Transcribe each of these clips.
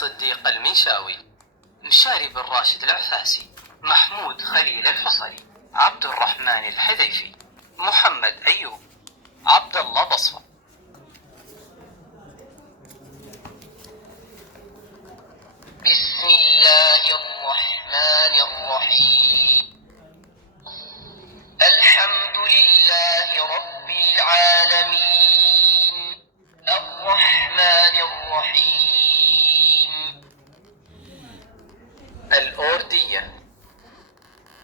الصديق المنشاوي، مشاري بن راشد العفاسي، محمود خليل الحصري، عبد الرحمن الحذيفي، محمد أيوب، عبد الله بصفة. بسم الله الرحمن الرحيم. الحمد لله رب العالمين الرحمن الرحيم. الأوردية.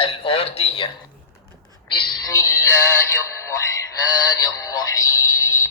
الأوردية. بسم الله الرحمن الرحيم.